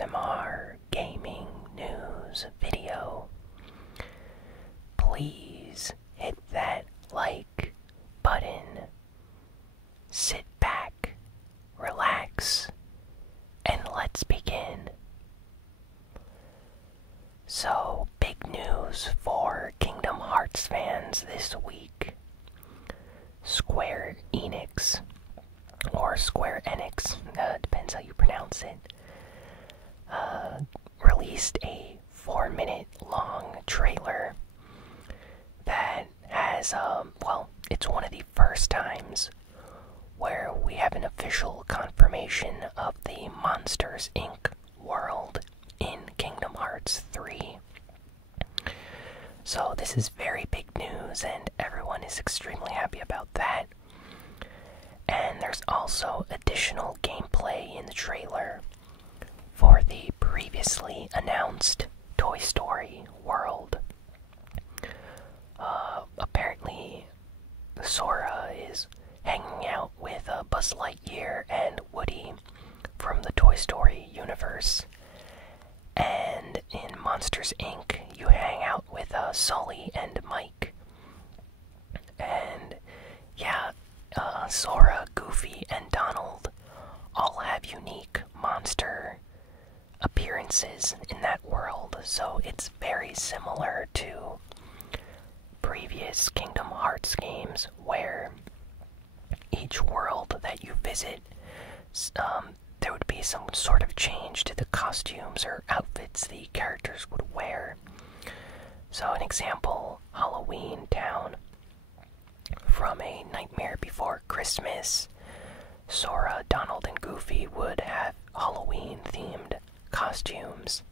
ASMR Gaming News video. Please hit that like button. Sit back, relax, and let's begin. So, big news for Kingdom Hearts fans this week. Square Enix, or Square Enix, depends how you pronounce it, released a 4-minute long trailer that has, it's one of the first times where we have an official confirmation of the Monsters, Inc. world in Kingdom Hearts 3. So this is very big news and everyone is extremely happy about that. And there's also additional gameplay in the trailer for the previously announced Toy Story world. Apparently, Sora is hanging out with Buzz Lightyear and Woody from the Toy Story universe. And in Monsters, Inc., you hang out with Sully and Mike. And yeah, Sora, Goofy, and Donald all have unique monster appearances in that world, so it's very similar to previous Kingdom Hearts games where each world that you visit, there would be some sort of change to the costumes or outfits the characters would wear. So an example, Halloween Town. From A Nightmare Before Christmas, Sora, Donald, and Goofy would have Halloween-themed costumes.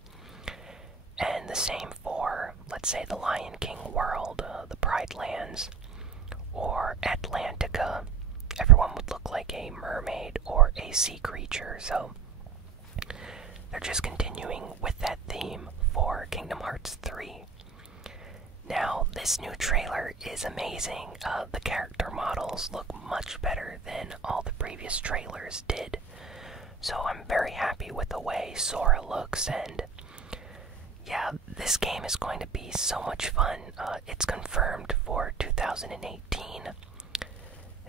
And the same for, let's say, the Lion King world, the Pride Lands, or Atlantica. Everyone would look like a mermaid or a sea creature, so they're just continuing with that theme for Kingdom Hearts 3. Now, this new trailer is amazing. The character models look much better than all the previous trailers did. So I'm very happy with the way Sora looks, and yeah, this game is going to be so much fun. It's confirmed for 2018.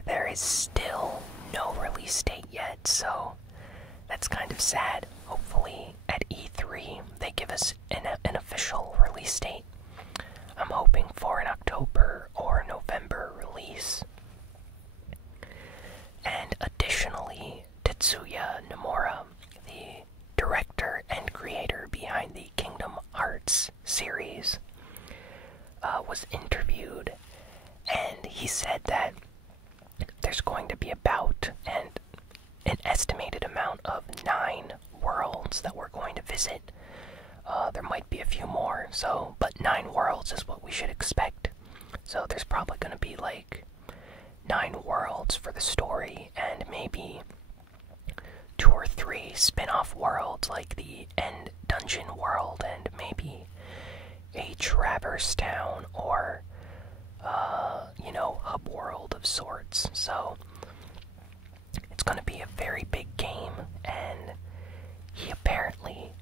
There is still no release date yet, so that's kind of sad. Hopefully at E3 they give us an official release date. I'm hoping for an October or November release. And additionally, Tetsuya Nomura, the director and creator behind the Kingdom Hearts series, was interviewed, and he said that there's going to be about an estimated amount of 9 worlds that we're going to visit. There might be a few more, but 9 worlds is what we should expect. So there's probably going to be like 9 worlds for the story, and maybe 2 or 3 spin-off worlds like the End Dungeon world, and maybe a Traverse Town or, hub world of sorts. So it's going to be a very big game, and he apparently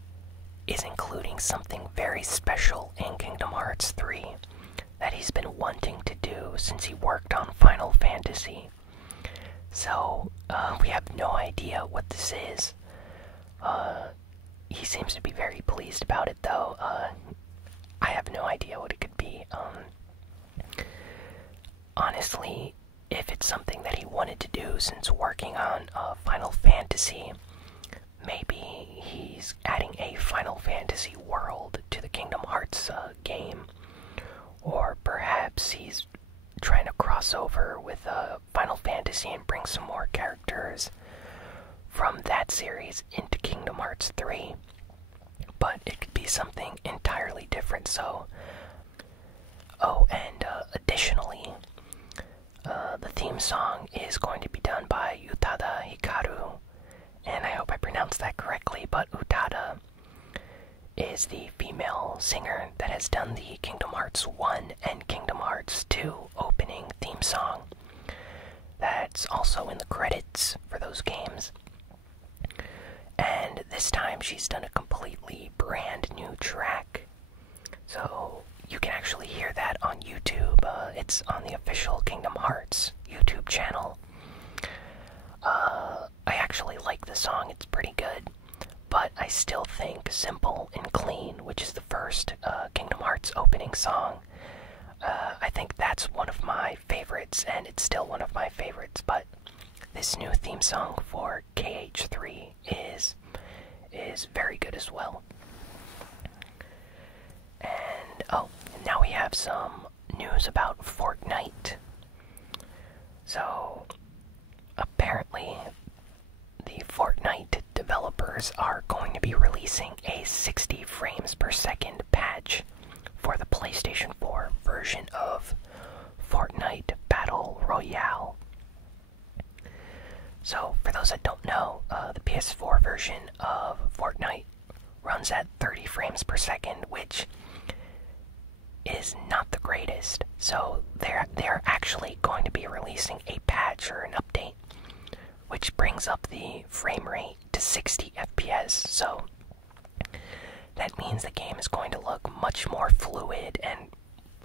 is including something very special in Kingdom Hearts 3 that he's been wanting to do since he worked on Final Fantasy. So, we have no idea what this is. He seems to be very pleased about it, though. I have no idea what it could be. Honestly, if it's something that he wanted to do since working on Final Fantasy, maybe he's adding a Final Fantasy world to the Kingdom Hearts game. Or perhaps he's trying to cross over with Final Fantasy and bring some more characters from that series into Kingdom Hearts 3. But it could be something entirely different, so... Oh, and additionally, the theme song is going to be done by Utada Hikaru, and I hope I pronounced that correctly, but Utada is the female singer that has done the Kingdom Hearts 1 and Kingdom Hearts 2 opening theme song. That's also in the credits for those games. And this time she's done a completely brand new track. So you can actually hear that on YouTube. It's on the official Kingdom Hearts YouTube channel. I actually like the song, it's pretty good. But I still think Simple and Clean, which is the first Kingdom Hearts opening song, I think that's one of my favorites, and it's still one of my favorites. But this new theme song for KH3 is very good as well. And now we have some news about Fortnite. So apparently the Fortnite developers are going to be releasing a 60 frames per second patch for the PlayStation 4 version of Fortnite Battle Royale. So, for those that don't know, the PS4 version of Fortnite runs at 30 frames per second, which is not the greatest. So, they're actually going to be releasing a patch or an update, which brings up the frame rate to 60 FPS. So, that means the game is going to look much more fluid, and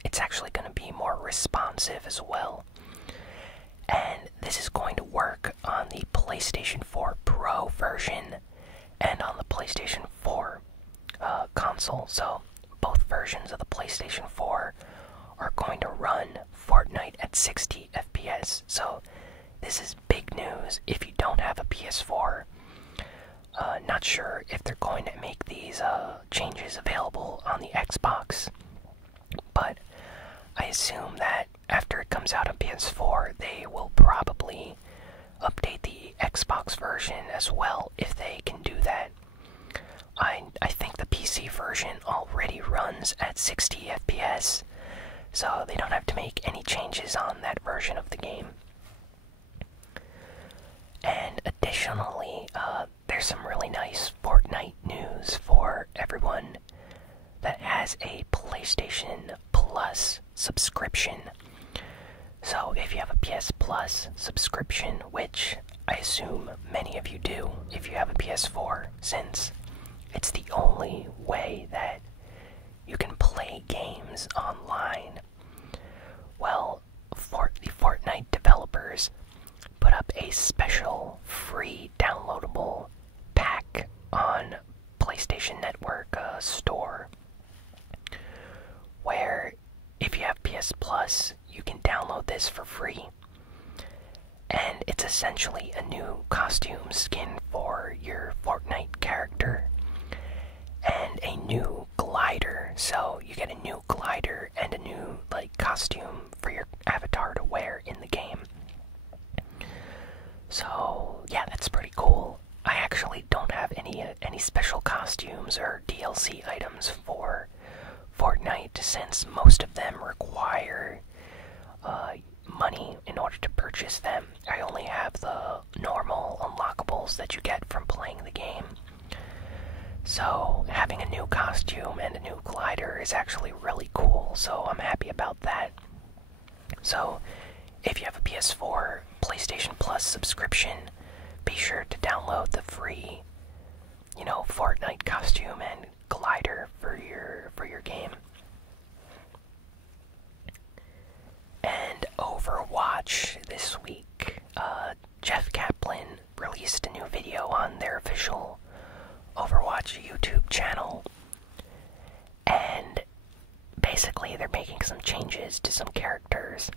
it's actually going to be more responsive as well. And this is going to work on the PlayStation 4 Pro version and on the PlayStation 4 console. So both versions of the PlayStation 4 are going to run Fortnite at 60 FPS. So this is big news if you don't have a PS4. Not sure if they're going to make these changes available on the Xbox, but I assume that after it comes out on PS4, they will probably update the Xbox version as well, if they can do that. I think the PC version already runs at 60 FPS, so they don't have to make any changes on that version of the game. And additionally, there's some really nice Fortnite news for everyone that has a PlayStation Plus subscription. So if you have a PS Plus subscription, which I assume many of you do if you have a PS4, since it's the only way that you can play games online, well, the Fortnite developers put up a special free downloadable pack on PlayStation Network store, where if you have PS Plus, you can download this for free. And it's essentially a new costume skin for your Fortnite character and a new glider. So you get a new glider and a new costume for your avatar to wear in the game. So yeah, that's pretty cool. I actually don't have any special costumes or DLC items for Fortnite, since most of them require money in order to purchase them. I only have the normal unlockables that you get from playing the game. So having a new costume and a new glider is actually really cool, so I'm happy about that. So if you have a PS4 PlayStation Plus subscription, be sure to download the free, Fortnite costume and glider for your game. And Overwatch this week, Jeff Kaplan released a new video on their official Overwatch YouTube channel, and basically they're making some changes to some characters.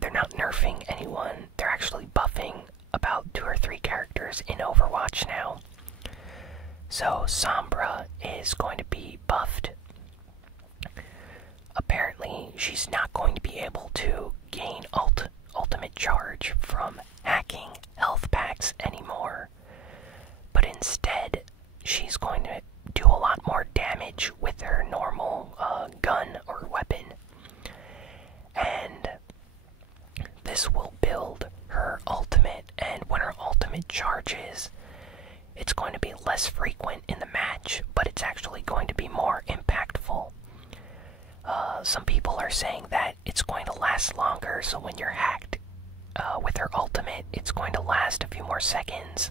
They're not nerfing anyone, they're actually buffing about 2 or 3 characters in Overwatch now. So Sombra is going to be buffed. Apparently she's not going to be able to gain ultimate charge from hacking health packs anymore, but instead she's going to do a lot more damage with her normal gun or weapon, and this will build her ultimate, and when her ultimate charges, it's going to be less frequent in the match, but it's actually going to be more impactful. Some people are saying that it's going to last longer, so when you're hacked with her ultimate, it's going to last a few more seconds.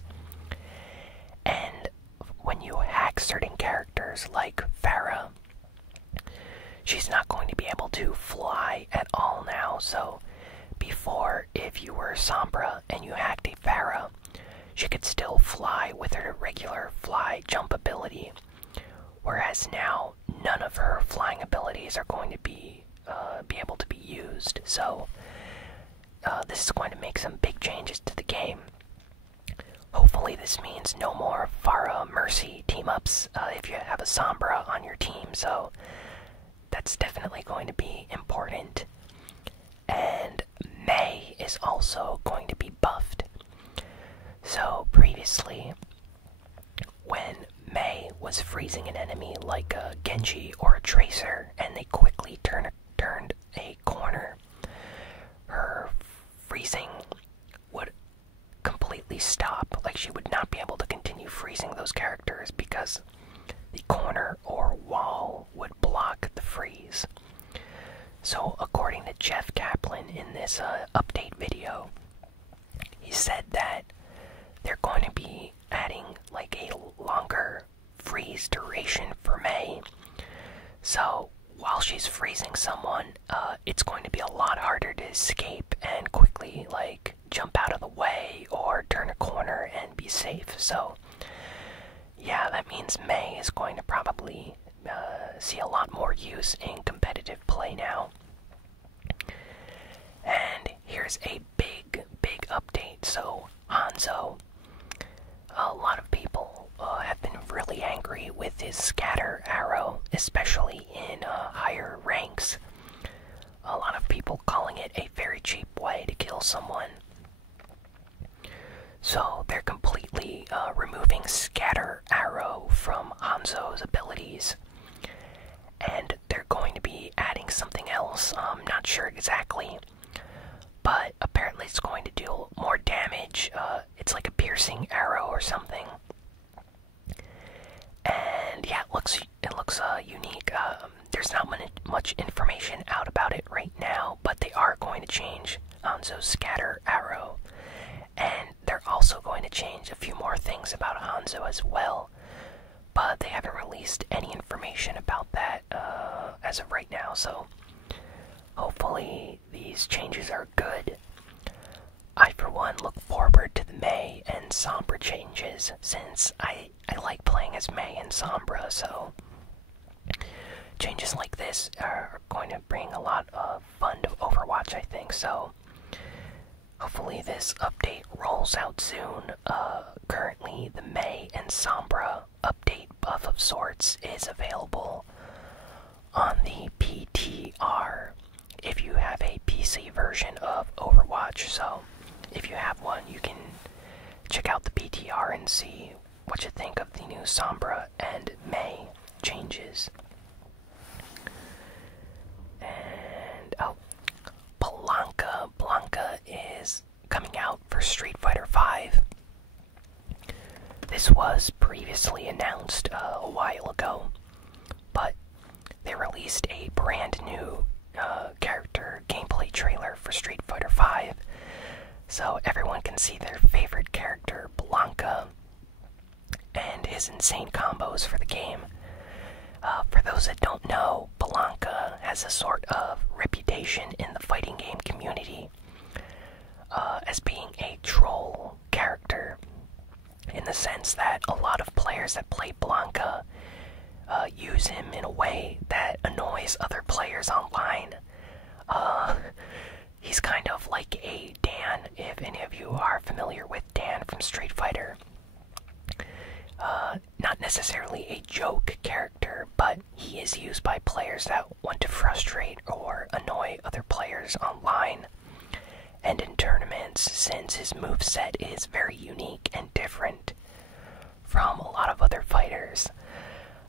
when you hack certain characters like Farah, she's not going to be able to fly at all now. So before, if you were Sombra and you hacked a Farah, she could still fly with her regular fly jump ability. Whereas now, none of her flying abilities are going to be able to be used. So this is going to make some big changes to the game. Hopefully this means no more Farah Mercy team-ups if you have a Sombra on your team, so that's definitely going to be important. And Mei is also going to be buffed. So previously, when Mei was freezing an enemy like a Genji or a Tracer and they quickly turned a corner, her freezing would completely stop. Like, she would not be able to continue freezing those characters because the corner or wall would block the freeze. So according to Jeff Kaplan in this update video, he said that they're going to be adding like a longer freeze duration for Mei. So while she's freezing someone, it's going to be a lot harder to escape and quickly like jump out of the way or turn a corner and be safe. So yeah, that means Mei is going to probably see a lot more use in competitive play now. And here's a big update. So Hanzo, a lot of people have been really angry with his scatter arrow, especially in higher ranks. A lot of people calling it a very cheap way to kill someone. So they're completely removing scatter arrow from Hanzo's abilities. And they're going to be adding something else. I'm not sure exactly. But apparently it's going to do more damage. It's like a piercing arrow or something. And yeah, it looks unique. There's not much information out about it right now, but they are going to change Hanzo's scatter arrow. And they're also going to change a few more things about Hanzo as well. But they haven't released any information about that as of right now, so hopefully these changes are good. I, for one, look forward to the Mei and Sombra changes, since I like playing as Mei and Sombra, so changes like this are going to bring a lot of fun to Overwatch, I think, so hopefully this update rolls out soon. Currently, the Mei and Sombra update buff of sorts is available on the PTR if you have a PC version of Overwatch. So if you have one, you can check out the PTR and see what you think of the new Sombra and Mei changes. And Blanka is coming out for Street Fighter V. This was previously announced a while ago, but they released a brand new character gameplay trailer for Street Fighter V, so everyone can see their favorite character, Blanka, and his insane combos for the game. For those that don't know, Blanka has a sort of reputation in the fighting game community as being a troll character, in the sense that a lot of players that play Blanka use him in a way that annoys other players online. He's kind of like a Dan, if any of you are familiar with Dan from Street Fighter. Not necessarily a joke character, but he is used by players that want to frustrate or annoy other players online and in tournaments, since his moveset is very unique and different from a lot of other fighters.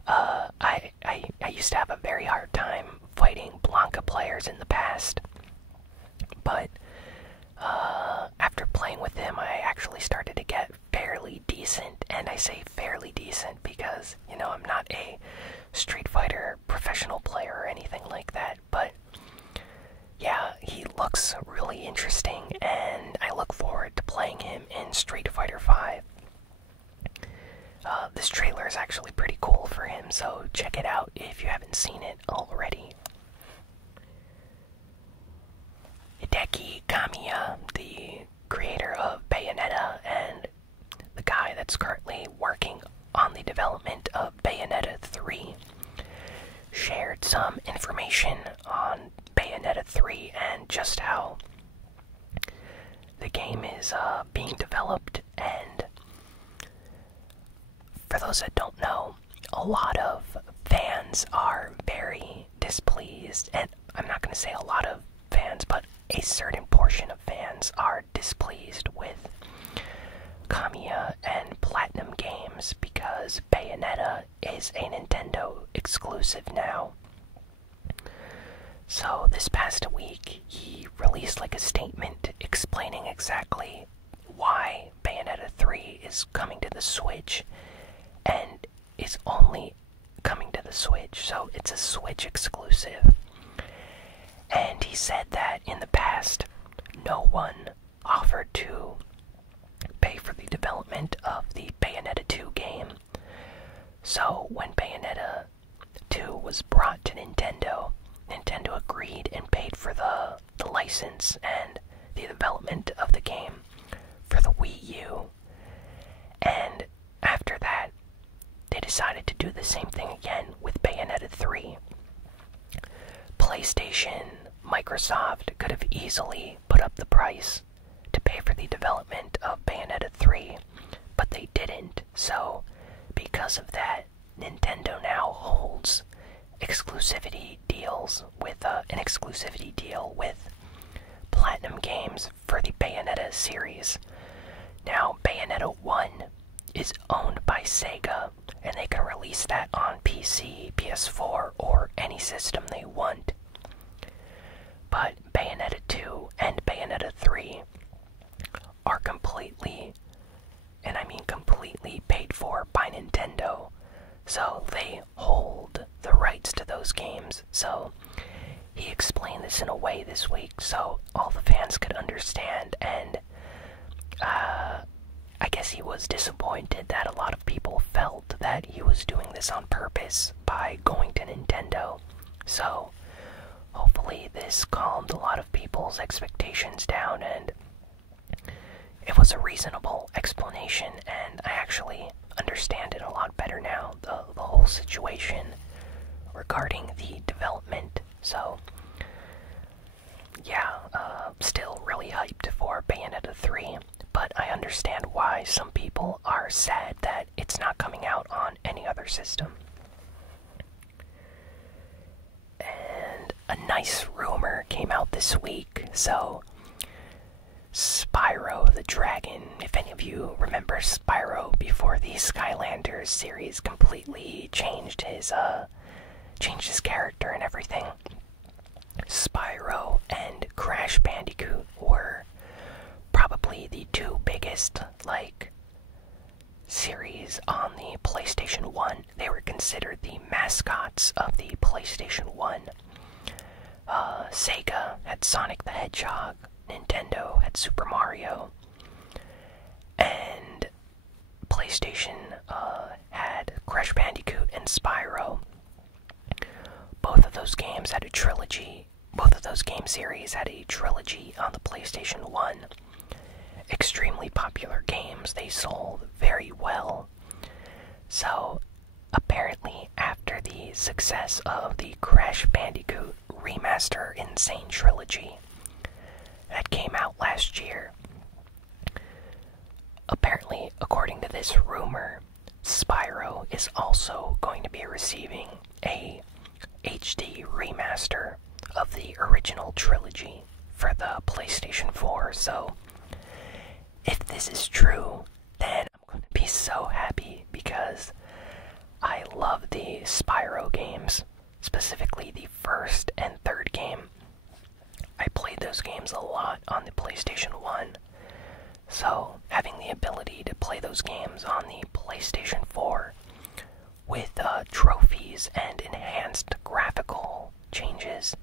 I used to have a very hard time fighting Blanka players in the past, but after playing with him, I actually started to get fairly decent, and I say fairly decent because, you know, I'm not a Street Fighter professional player or anything like that, but yeah, he looks really interesting, and I look forward to playing him in Street Fighter V. The this trailer is actually pretty cool for him, so check it out if you haven't seen it already. Hideki Kamiya, the creator of Bayonetta and the guy that's currently working on the development of Bayonetta 3, shared some information on Bayonetta 3 and just how the game is being developed. And for those that don't know, a lot of fans are very displeased, and I'm not going to say a lot of fans, but a certain portion of fans are displeased with Kamiya and Platinum Games because Bayonetta is a Nintendo exclusive now. So this past week, he released like a statement explaining exactly why Bayonetta 3 is coming to the Switch and is only coming to the Switch, so it's a Switch exclusive. And he said that in the past, no one offered to pay for the development of the Bayonetta 2 game. So when Bayonetta 2 was brought to Nintendo, Nintendo agreed and paid for the license and the development of the game for the Wii U. And after that, they decided to do the same thing again with Bayonetta 3. PlayStation, Microsoft could have easily put up the price to pay for the development of Bayonetta 3, but they didn't. So, because of that, Nintendo now holds exclusivity deals with an exclusivity deal with Platinum Games for the Bayonetta series. Now, Bayonetta 1 is owned by Sega, and they can release that on PC, PS4, or any system they want. But Bayonetta 2 and Bayonetta 3 are completely, and I mean completely, paid for by Nintendo. So they hold the rights to those games. So he explained this in a way this week so all the fans could understand, and I guess he was disappointed that a lot of people felt that he was doing this on purpose by going to Nintendo. So hopefully this calmed a lot of people's expectations down, and it was a reasonable explanation, and I actually understand it a lot better now, the whole situation regarding the development. So yeah, still really hyped for Bayonetta 3, but I understand why some people are sad that it's not coming out on any other system. And a nice rumor came out this week. So Spyro the Dragon, if any of you remember Spyro before the Skylanders series completely changed his character and everything, Spyro and Crash Bandicoot were probably the two biggest, series on the PlayStation 1. They were considered the mascots of the PlayStation 1. Sega had Sonic the Hedgehog, Nintendo had Super Mario, and PlayStation had Crash Bandicoot and Spyro. Both of those games had a trilogy. Both of those game series had a trilogy on the PlayStation 1. Extremely popular games. They sold very well. So, apparently, after the success of the Crash Bandicoot Remaster Insane Trilogy that came out last year, apparently, according to this rumor, Spyro is also going to be receiving a HD remaster of the original trilogy for the PlayStation 4. So if this is true, then I'm going to be so happy because I love the Spyro games, specifically the first and third game. I played those games a lot on the PlayStation 1. So having the ability to play those games on the PlayStation 4 with trophies and enhanced graphical changes,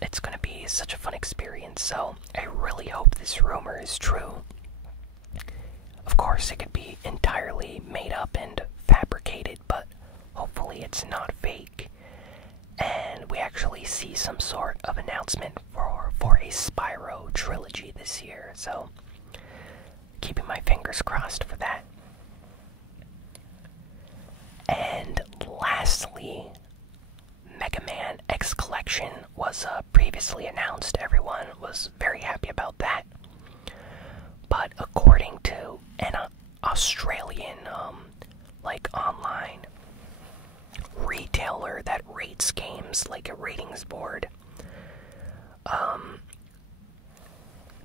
it's going to be such a fun experience. So I really hope this rumor is true. Of course, it could be entirely made up and fabricated, but hopefully it's not fake. And we actually see some sort of announcement for a Spyro Trilogy this year, so keeping my fingers crossed for that. And lastly, Mega Man X Collection was previously announced. Everyone was very happy about that. But according to an Australian, online retailer that rates games, like a ratings board,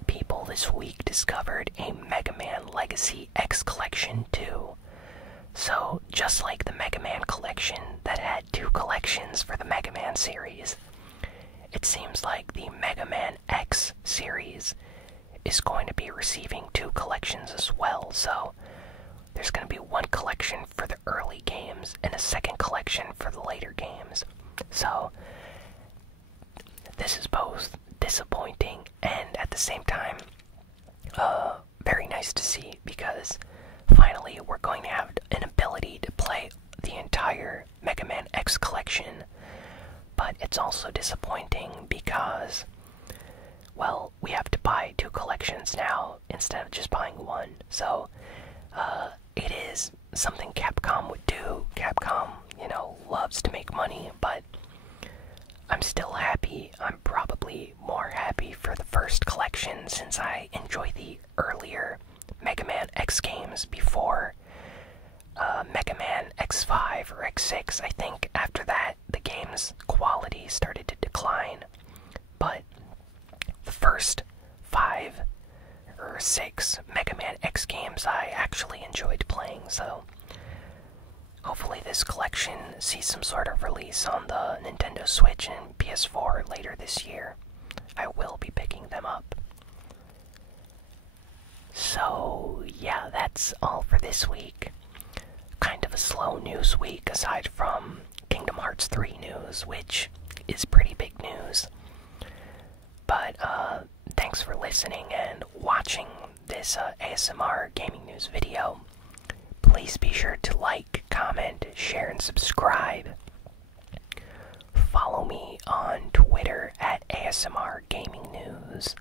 people this week discovered a Mega Man Legacy X Collection 2. So, just like the Mega Man collection that had 2 collections for the Mega Man series, it seems like the Mega Man X series is going to be receiving 2 collections as well. So, there's going to be 1 collection for the early games and a second collection for the later games. So, this is both disappointing and at the same time very nice to see, because finally we're going to have an ability to play the entire Mega Man X collection. But it's also disappointing because, well, we have to buy 2 collections now instead of just buying 1. So it is something Capcom would do. Capcom, loves to make money, but I'm still happy. I'm probably more happy for the first collection, since I enjoy the earlier Mega Man X games before Mega Man X5 or X6. I think after that, the game's quality started to decline. But the first 5 or 6 Mega Man X games I actually enjoyed playing, so hopefully this collection sees some sort of release on the Nintendo Switch and PS4 later this year. I will be picking them up. So, yeah, that's all for this week. Kind of a slow news week aside from Kingdom Hearts 3 news, which is pretty big news. But, thanks for listening and watching this ASMR Gaming News video. Please be sure to like, comment, share, and subscribe. Follow me on Twitter at ASMRGamingNews,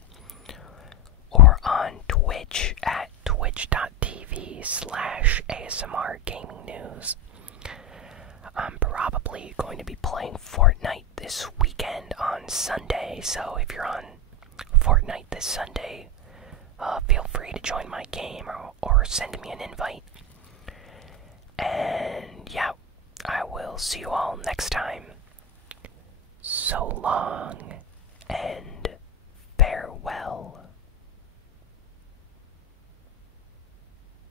or on Twitch at twitch.tv/ASMRGamingNews. I'm probably going to be playing Fortnite this weekend on Sunday, so if you're on Fortnite this Sunday, feel free to join my game or send me an invite. And yeah, I will see you all next time.